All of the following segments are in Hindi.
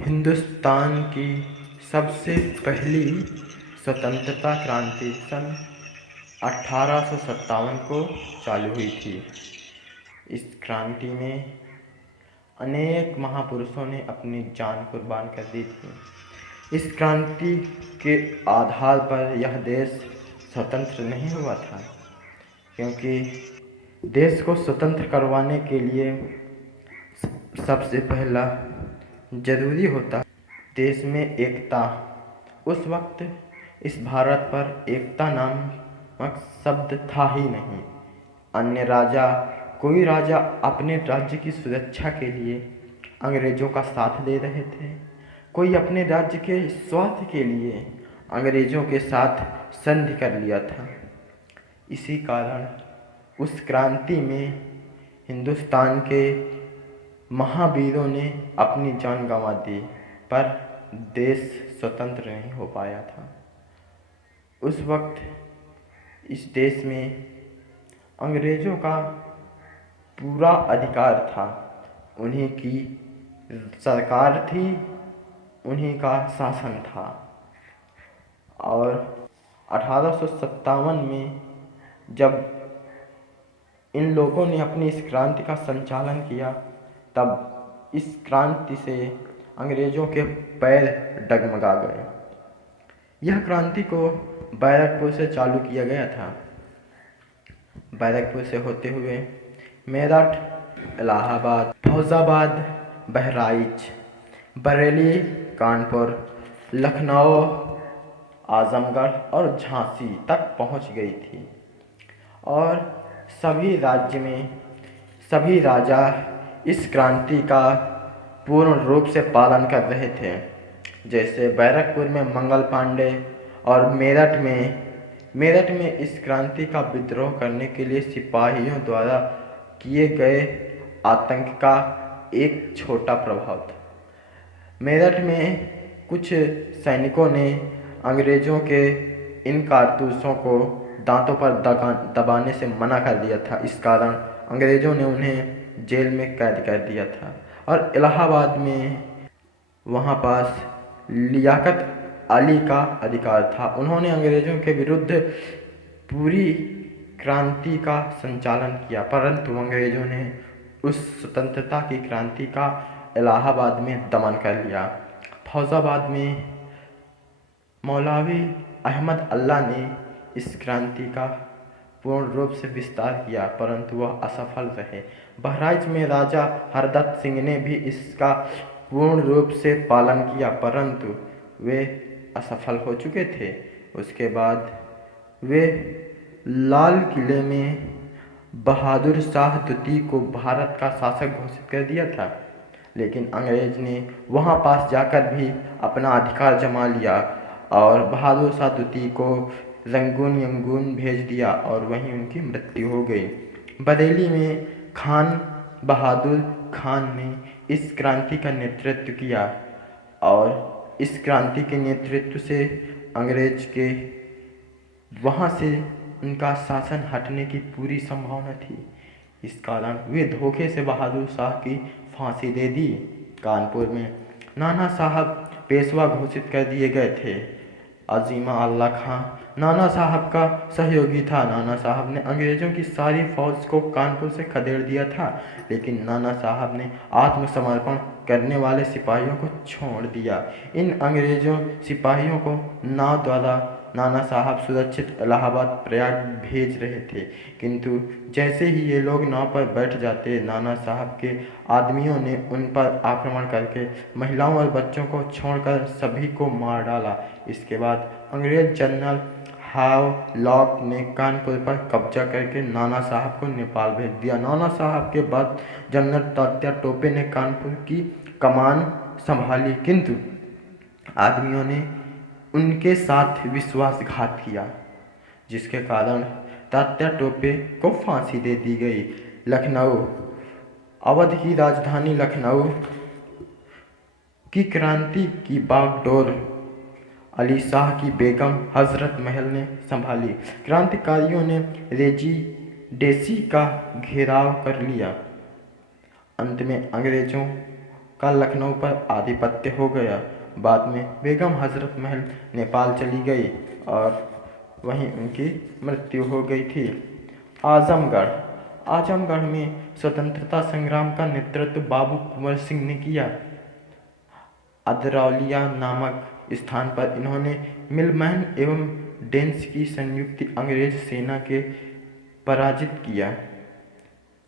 हिंदुस्तान की सबसे पहली स्वतंत्रता क्रांति सन 1857 को चालू हुई थी। इस क्रांति में अनेक महापुरुषों ने अपनी जान कुर्बान कर दी थी। इस क्रांति के आधार पर यह देश स्वतंत्र नहीं हुआ था, क्योंकि देश को स्वतंत्र करवाने के लिए सबसे पहला जरूरी होता देश में एकता। उस वक्त इस भारत पर एकता नामक शब्द था ही नहीं। कोई राजा अपने राज्य की सुरक्षा के लिए अंग्रेजों का साथ दे रहे थे, कोई अपने राज्य के स्वार्थ के लिए अंग्रेजों के साथ संधि कर लिया था। इसी कारण उस क्रांति में हिंदुस्तान के महावीरों ने अपनी जान गंवा दी, पर देश स्वतंत्र नहीं हो पाया था। उस वक्त इस देश में अंग्रेजों का पूरा अधिकार था, उन्हीं की सरकार थी, उन्हीं का शासन था। और 1857 में जब इन लोगों ने अपनी इस क्रांति का संचालन किया, तब इस क्रांति से अंग्रेजों के पैर डगमगा गए। यह क्रांति को बैरकपुर से चालू किया गया था। बैरकपुर से होते हुए मेरठ, इलाहाबाद, फैजाबाद, बहराइच, बरेली, कानपुर, लखनऊ, आजमगढ़ और झांसी तक पहुंच गई थी। और सभी राज्य में सभी राजा इस क्रांति का पूर्ण रूप से पालन कर रहे थे। जैसे बैरकपुर में मंगल पांडे और मेरठ में इस क्रांति का विद्रोह करने के लिए सिपाहियों द्वारा किए गए आतंक का एक छोटा प्रभाव था। मेरठ में कुछ सैनिकों ने अंग्रेजों के इन कारतूसों को दांतों पर दबाने से मना कर दिया था। इस कारण अंग्रेजों ने उन्हें जेल में कैद कर दिया था। और इलाहाबाद में वहाँ पास लियाकत अली का अधिकार था। उन्होंने अंग्रेजों के विरुद्ध पूरी क्रांति का संचालन किया, परंतु अंग्रेजों ने उस स्वतंत्रता की क्रांति का इलाहाबाद में दमन कर लिया। फैजाबाद में मौलवी अहमद अल्लाह ने इस क्रांति का पूर्ण रूप से विस्तार किया, परंतु वह असफल रहे। बहराइच में राजा हरदत्त सिंह ने भी इसका पूर्ण रूप से पालन किया, परंतु वे असफल हो चुके थे। उसके बाद वे लाल किले में बहादुर शाह द्वितीय को भारत का शासक घोषित कर दिया था, लेकिन अंग्रेज ने वहां पास जाकर भी अपना अधिकार जमा लिया और बहादुर शाह द्वितीय को रंगून भेज दिया और वहीं उनकी मृत्यु हो गई। बरेली में खान बहादुर खान ने इस क्रांति का नेतृत्व किया और इस क्रांति के नेतृत्व से अंग्रेज के वहाँ से उनका शासन हटने की पूरी संभावना थी। इस कारण वे धोखे से बहादुर शाह की फांसी दे दी। कानपुर में नाना साहब पेशवा घोषित कर दिए गए थे। अजीमा अल्लाह खां नाना साहब का सहयोगी था। नाना साहब ने अंग्रेजों की सारी फौज को कानपुर से खदेड़ दिया था, लेकिन नाना साहब ने आत्मसमर्पण करने वाले सिपाहियों को छोड़ दिया। इन अंग्रेजों सिपाहियों को नाव द्वारा नाना साहब सुरक्षित इलाहाबाद प्रयाग भेज रहे थे, किंतु जैसे ही ये लोग नाव पर बैठ जाते, नाना साहब के आदमियों ने उन पर आक्रमण करके महिलाओं और बच्चों को छोड़कर सभी को मार डाला। इसके बाद अंग्रेज जनरल हाव लॉक ने कानपुर पर कब्जा करके नाना साहब को नेपाल भेज दिया। नाना साहब के बाद जनरल तात्या टोपे ने कानपुर की कमान संभाली, किंतु आदमियों ने उनके साथ विश्वासघात किया, जिसके कारण तात्या टोपे को फांसी दे दी गई। लखनऊ, अवध की राजधानी लखनऊ की क्रांति की बागडोर अली शाह की बेगम हजरत महल ने संभाली। क्रांतिकारियों ने रेजिडेंसी का घेराव कर लिया। अंत में अंग्रेजों का लखनऊ पर आधिपत्य हो गया। बाद में बेगम हजरत महल नेपाल चली गई और वहीं उनकी मृत्यु हो गई थी। आजमगढ़ आजमगढ़ में स्वतंत्रता संग्राम का नेतृत्व बाबू कुंवर सिंह ने किया। अदरौलिया नामक स्थान पर इन्होंने मिलमहन एवं डेंस की संयुक्त अंग्रेज सेना के पराजित किया।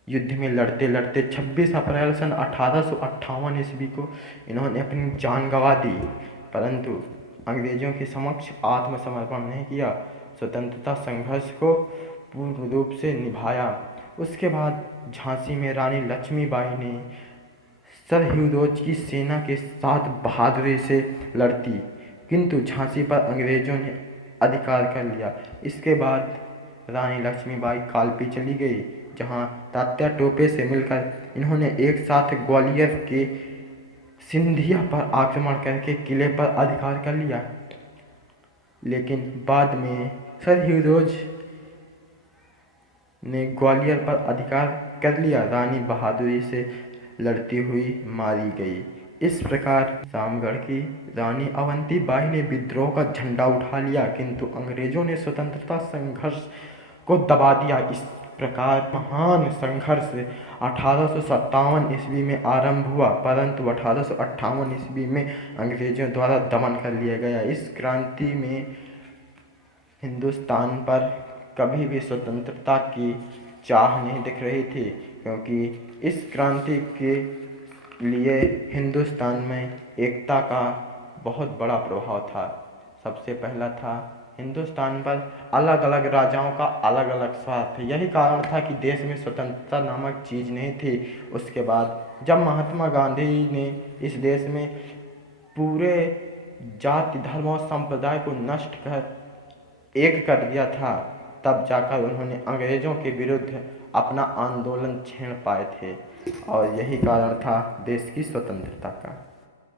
युद्ध में लड़ते लड़ते 26 अप्रैल सन 1858 ईस्वी को इन्होंने अपनी जान गंवा दी, परंतु अंग्रेजों के समक्ष आत्मसमर्पण नहीं किया, स्वतंत्रता संघर्ष को पूर्ण रूप से निभाया। उसके बाद झांसी में रानी लक्ष्मीबाई ने सर ह्यूरोज की सेना के साथ बहादुरी से लड़ती, किंतु झांसी पर अंग्रेजों ने अधिकार कर लिया। इसके बाद रानी लक्ष्मीबाई कालपी चली गई, जहां तात्या टोपे से मिलकर इन्होंने एक साथ ग्वालियर के सिंधिया पर आक्रमण करके किले पर अधिकार कर लिया। लेकिन बाद में सर ह्यूरोज ने ग्वालियर पर अधिकार कर लिया। रानी बहादुरी से लड़ती हुई मारी गई। इस प्रकार रामगढ़ की रानी अवंती बाई ने विद्रोह का झंडा उठा लिया, किंतु अंग्रेजों ने स्वतंत्रता संघर्ष को दबा दिया। इस प्रकार महान संघर्ष 1857 ईस्वी में आरंभ हुआ, परंतु 1858 ईस्वी में अंग्रेजों द्वारा दमन कर लिया गया। इस क्रांति में हिंदुस्तान पर कभी भी स्वतंत्रता की चाह नहीं दिख रही थी, क्योंकि इस क्रांति के लिए हिंदुस्तान में एकता का बहुत बड़ा प्रभाव था। सबसे पहला था हिंदुस्तान पर अलग अलग राजाओं का अलग अलग स्वार्थ, यही कारण था कि देश में स्वतंत्रता नामक चीज़ नहीं थी। उसके बाद जब महात्मा गांधी ने इस देश में पूरे जाति धर्म और संप्रदाय को नष्ट कर एक कर दिया था, तब जाकर उन्होंने अंग्रेजों के विरुद्ध अपना आंदोलन छेड़ पाए थे, और यही कारण था देश की स्वतंत्रता का।